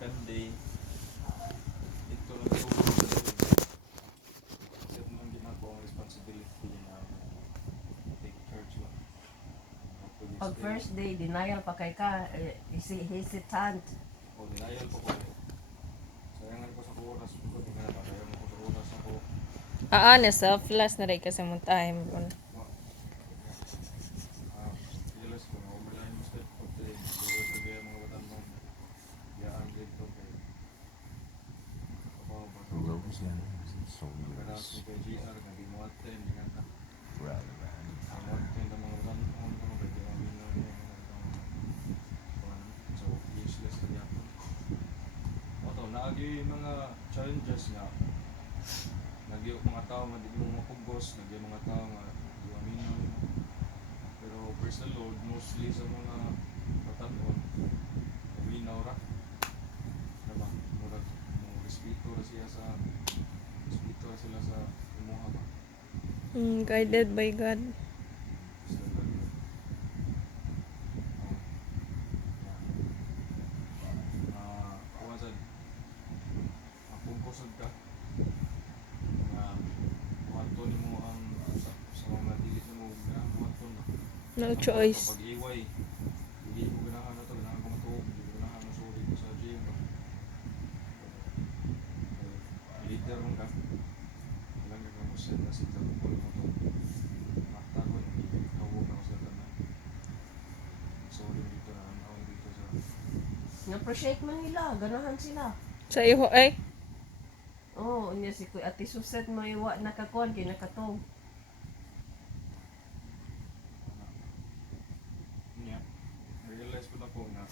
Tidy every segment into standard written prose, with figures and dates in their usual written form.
second day, ito lang tulong sa doon. Kasi naman ginagawa ang responsibility na take charge lang. Pag first day, denial pa kay ka, hesitant. O, denial po ko. Sayangan ko sa oras ko, di ka na ba? Sayangan ko sa oras ako. Na selfless na rin kasi mo time. Ilas ko, overline mo step ko din. Siguro ko kaya mga batang mo. Yaan dito kay. Kapaw ba? Rosen Pagkaras ni soldiers kay GR, naging mo attend. Di ka na. rally round. Ang attend ang mga batang mo. Ano ba? Di ka minor niya. So, useless na yan. Oto, naagi mga challenges nga. Nagi mga tao nga di mo mapugos, nagi mga tao nga di mo minor. Pero praise the Lord, mostly sa mga batanon, minaw ra. Diba? Murag, mo respeto ra siya sa, respeto ra sila sa imuha ba? Guided by God. Sa ganun. Kuha sad, mapugkosod ka. Kuhanto ni mo ang, sa mga dilit na mo, kuhanto na. No choice. Pag iway, hindi mo ganahan na to, ganahan ko matuog, hindi ko ganahan na sorry ko sa gym. Leader mo ka, ilang ka mo set na sita mo mo to. Makta ko, kawag na ko sa tanan. Sorry dito na, naawag dito sa... Na-appreciate man nila, ganahan sila. Sa iho ay. Oo, niya si Kuya Ate Suset mo iwa nakakuan kay nakatong. Niya, realize ko na po na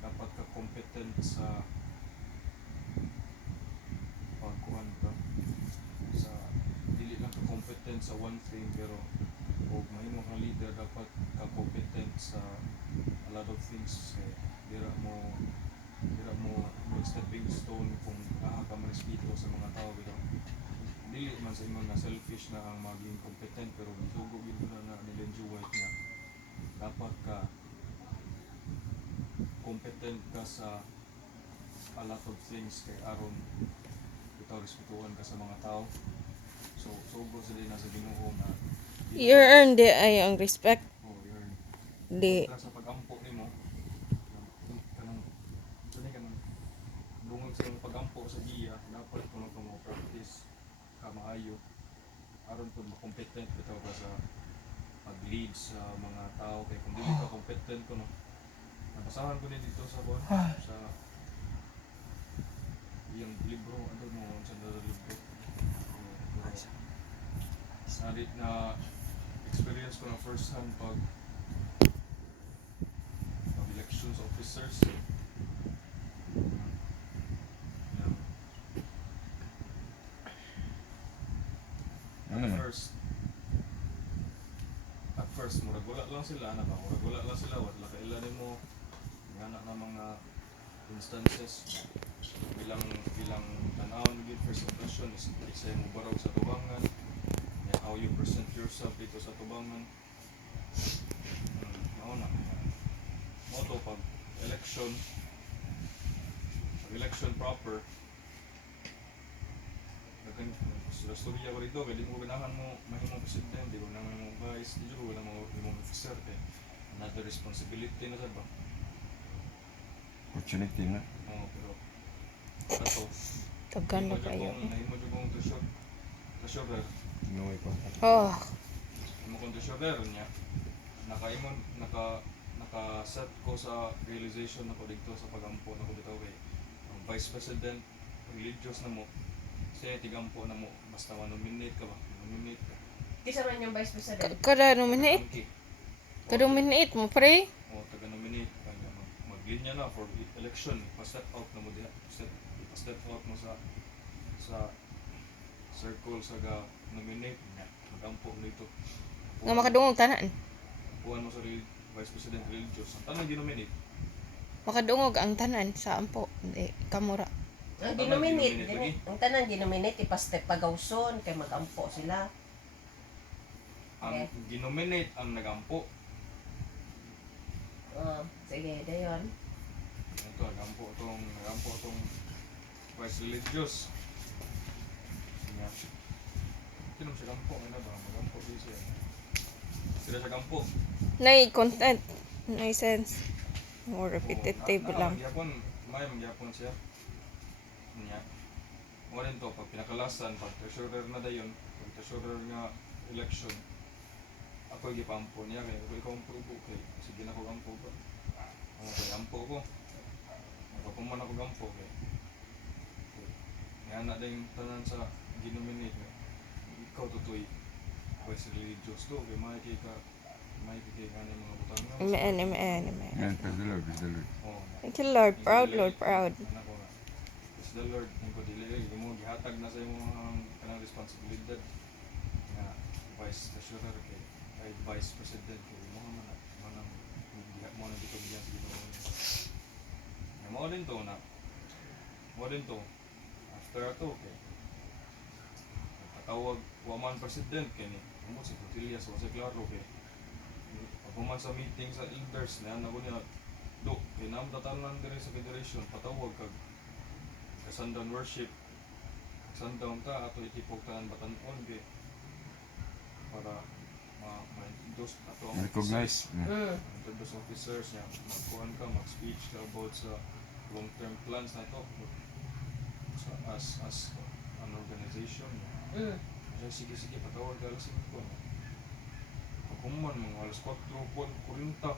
dapat ka competent sa pagkuhan ka sa dili lang ka competent sa one thing pero kung mahimo kang leader dapat ka competent sa a lot of things dira mo stepping stone kung ka marespeto sa mga tao bitaw dili man sa imo na selfish na ang maging competent pero gisugo gyud na ni Ellen G. White nga dapat ka competent ka sa a lot of things kay aron bitaw respetuhan ka sa mga tao so sugo sa din sa Ginoo na You earn di ay ang respect. you're Di. sa pagampo nimo kanang kanang dungog sa imong pagampo sa iya dapat kuno ka mo practice ka maayo aron pud makompetent bitaw ka sa pag-lead sa mga tao kay kung dili ka competent kuno nabasahan ko ni dito sa buwan sa yung libro ano mo sa libro narit na experience ko na first hand pag elections officers Ano man? At first, murag wala lang sila, ano ba? Murag wala lang sila, wala kailan mo anak na mga instances bilang tanawon gid first impression is isa mo barog sa tubangan how you present yourself dito sa tubangan nauna mo to pag election proper naging storya ko rito kaya di mo ganahan mo mahimong presidente di mo ganahan mahimong vice di mo ganahan mahimong officer kaya another responsibility na sa ba Opportunity na. oo pero ato Tagan na kayo. nahimo jud kong treasurer Inuwi ko. Oh. mo kong treasurer niya naka-set ko sa realization ako dito sa pagampo na ko dito kay ang vice president religious na mo siya tigampo na mo basta manominate ka ba nominate ka Kisa man yung Vice President. Kada nominate. okay Kada nominate mo pre. o taga-nominate kaya maglinya na for election pa-step out na mo diha step out mo sa circle sa nominate niya magampo mo dito Nga makadungog tanan. kuhan mo sa vice president religious ang tanang ginominate Makadungog ang tanan sa ampo. Di kamura. Ang ginominate ginominate, lagi? ang tanan ginominate ipastep pagawson kay magampo sila. ang ginominate ang nagampo Sige, dayon. Gampo tong vice religious. Nya. Kino siya gampo ano ba? Gampo di siya. Sila siya gampo. Nay content. Nay sense. More repetitive lang. Magyapon siya. Nya. Mo rin to pag pinakalasan pag treasurer na dayon, pag treasurer nga election. Ako gipampo niya kay ikaw ang prubo kay sige na ko gampo ba. Ako kay gampo ko. Pagpaman ako gampo kay. Kaya na din tanan sa ginominate nga. Ikaw tutoy vice religious to kay may kay kanang mga butang na. Amen. Yan, praise the Lord, praise the Lord. Oh. Thank you, Lord. Proud, Lord. Proud. Nako nga. Is the Lord ang ko dili mo gihatag na sa imong kanang responsibilidad nga vice treasurer kay ay vice president kay mo man manang mo na dito biyan sa Ginoo. Ya mo din to na. Mo din to. After ato kay patawag wa man president kay ni mo si Cotillas wa si Claro kay pagpuman sa meeting sa elders na ako niya do kay nam tatanan diri sa federation patawag kag sundown worship sundown ta ato itipog tanan batan-on kay para ma-endorse ato ang Recognize. those officers niya magkuhan ka mag-speech ka about sa long-term plans na ito sa as an organization sige patawag ka alas 5 pagkuman mga alas 4 40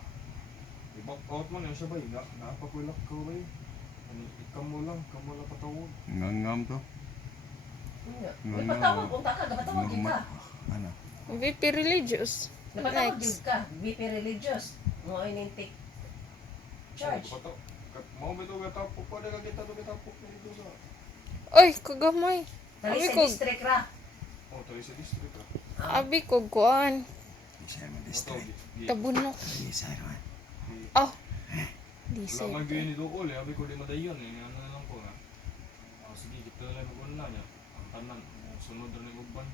i-back out man yun siya ba napapulak ka ba kamo lang patawag Ngangam to. May patawag kung ka gapatawag ka. Ano? VP religious. Napatawag Next. ka, VP religious. Mo inintik charge. mau betul kata apa pada kita tu kita apa itu sa Oy, kagamay. Dali Abi sa ko, district ra. oh tadi sa district lah abi ko kuan. Siya mo atau district. Tabunok. Isa naman. Oh. wala Diesel. man gini dool abi ko di madayon ano na lang ko nga sige kita lang mag-una niya ang tanan sunod na ng uban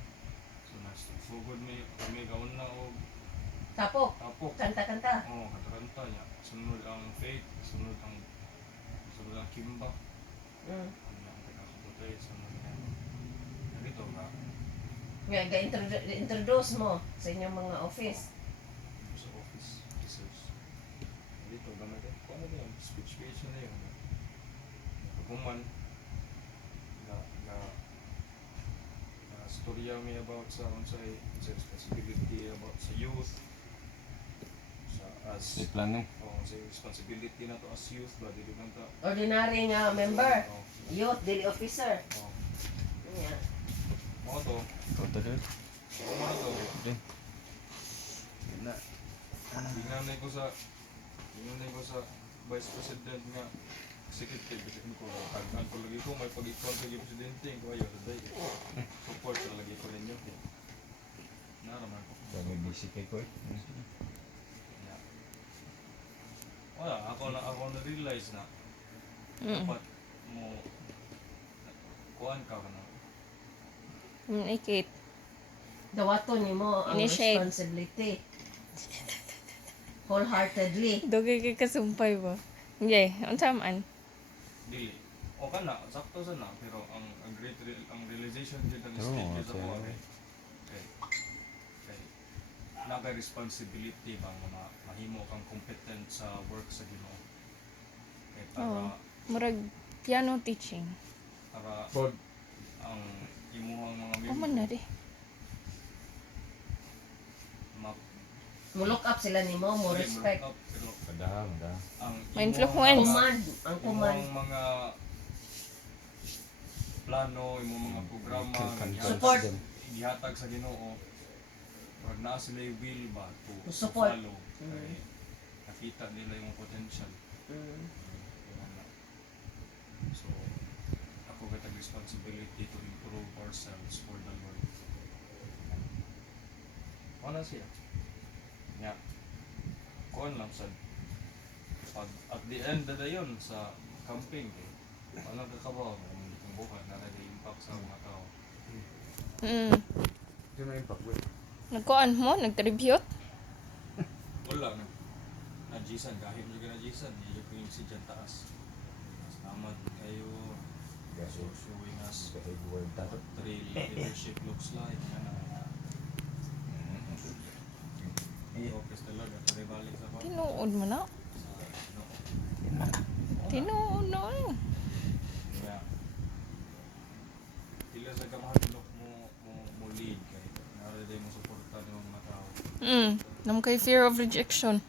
so sugod may kami gaon na o Tapok, tapok kanta-kanta. oh kanta niya sunod ang faith sunod ang kimba ang taga-kabutay sunod na dito nga Nga ga-introduce mo sa inyong mga office. sa office research dito gamay din kung ano din speech na yun pagkuman na storya may about sa unsay responsibility about sa youth sa May as plano. sa responsibility na to as youth ba dili man ta Ordinary nga member, oh, youth, daily officer. oh. Nga. Mo to Ikaw to rin. mo to Rin. Na. tingnan ko sa vice president nga executive kasi ko tagnan ko lagi ko may pag-ikon sa presidente ko ayo today support na lagi ko ninyo naraman ko Sabi busy kay Koy. yeah. Wala ako na realize na dapat mo kuan ka na Communicate. Dawaton nimo ang Initiate. responsibility. Wholeheartedly. Dugay kay kasumpay ba? Okay, unsa man? dili o kana sakto sa na pero ang realization din ng Oo, stage sa okay. ko kay naka responsibility bang mahimo kang competent sa work sa Ginoo kay Oo. para Murag piano teaching. para ang imuhang mga Kaman na di. Mo look up sila nimo, mo respect. pero Madam. ang Ma-influence. Ang command. imong mga plano imong mga programa Support. gihatag sa Ginoo pag naa sila yung will ba to Support. follow kay nakita nila yung potential so ako katag responsibility to improve ourselves for the Lord wala siya nga kuhan lang sa pag at the end na yun sa camping walang kakabaw ang buhay na nag-impact sa mga tao Diyan may impact, boy. Nagkuan mo, nag-tribute. wala na na Jisan kahit mo na Jisan hindi ko yung si dyan taas Salamat kayo. Kasi So, showing us kahit word tato. what real leadership looks like. Yan na. Focus talaga. Tuloy balik sa Tinuod mo na. Tinuod na. Kaya, sila sa kamahadlok mo lead kay nariday mo suporta ng mga tao. Nam kay fear of rejection.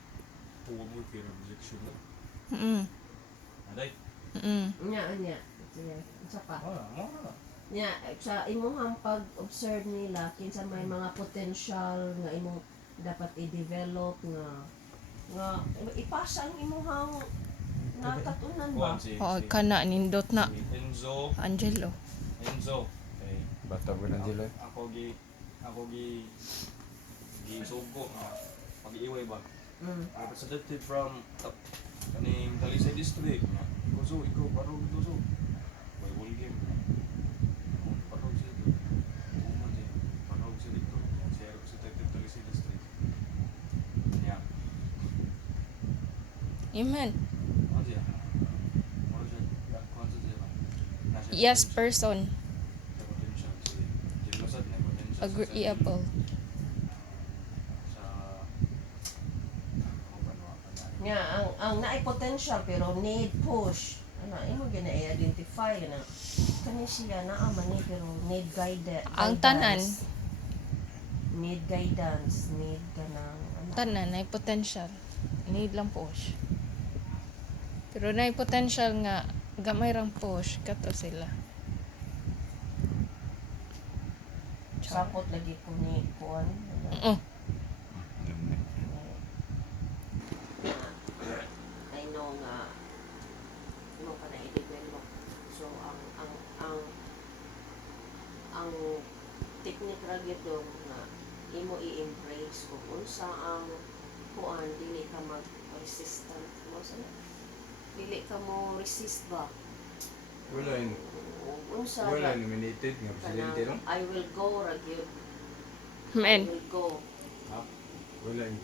Huwag mo fear of rejection. Aday? Nya. Sige, isa pa. Mo na. Nya, sa imuhang pag-observe nila, kinsa may mga potential nga imong dapat i-develop nga ipasa ang imuhang nakatunan ba? Kuhan si O, kana, nindot na. si Enzo. Angelo. Okay. Bata ko na sila. Ako sugo nga pag-iway ba. Representative from kaning Talisay District. Kuso, ikaw parang kuso. May whole game. Parang siya dito. Uma siya. Parang siya dito. Siya representative Talisay District. Yeah. Amen. Ano siya? Ano siya? Kuhan siya. Nasa Yes, potential. person. Sa potential. Si Jim Lasad na potential. Agreeable. Sa ano ba na? Nya, ang naay potential pero need push. Ano, imo gina i-identify na kani siya naa man ni pero need guidance. Ang tanan. Need guidance, need kanang ano. Tanan, na potential. Need lang push. Pero na potential nga, gamay rang push, kato sila. Sapot lagi ko ni kuan. Oh, I know nga mo pa na i-develop. So ang technique ra gyud nga imo i-embrace kung unsa ang kuan dili ka mag-resistant mo sa dili ka mo resist ba. Wala yun. Unsa Wala ra nominated nga presidente no? I will go ra gyud. I men. will go. Ha? Wala yun.